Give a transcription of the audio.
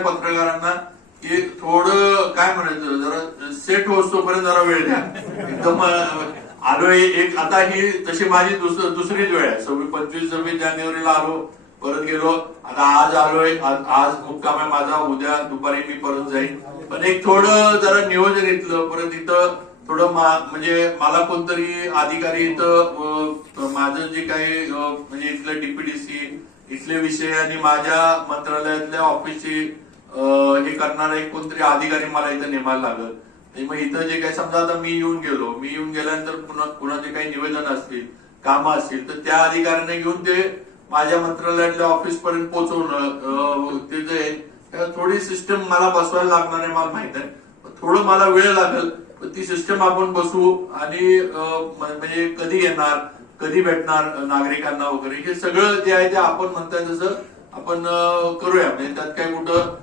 आहे पत्रकारांना की थोडं काय म्हणायचं, जरा सेट होतोपर्यंत जरा वेळ द्या. एकदम आलोय एक, आता ही तशी माझी दुसरीच वेळ आहे. 25-26 जानेवारीला आलो, परत गेलो, आता आज आलोय, आज मुक्काम आहे माझा, उद्या दुपारी मी परत जाईन. पण एक थोडं जरा नियोजन घेतलं. परत इथं थोडं म्हणजे मला कोणतरी अधिकारी इथं माझं जे काही म्हणजे इथलं डीपीडीसी इथले विषय आणि माझ्या मंत्रालयातल्या ऑफिसची हे करणारा एक कोणतरी अधिकारी मला इथं नेमायला लागल. मग इथं जे काही समजा आता मी येऊन गेल्यानंतर कुणाचे काही निवेदन असतील, कामं असतील, तर त्या अधिकाऱ्यांना घेऊन ते माझ्या मंत्रालयातल्या ऑफिस पर्यंत पोहोचवणं, ते जे थोडी सिस्टम मला बसवायला लागणार आहे, मला माहित आहे. थोडं मला वेळ लागेल, पण ती सिस्टम आपण बसवू आणि म्हणजे कधी येणार, कधी भेटणार नागरिकांना वगैरे, हे सगळं जे आहे ते आपण म्हणताय तसं आपण करूया. म्हणजे त्यात काही कुठं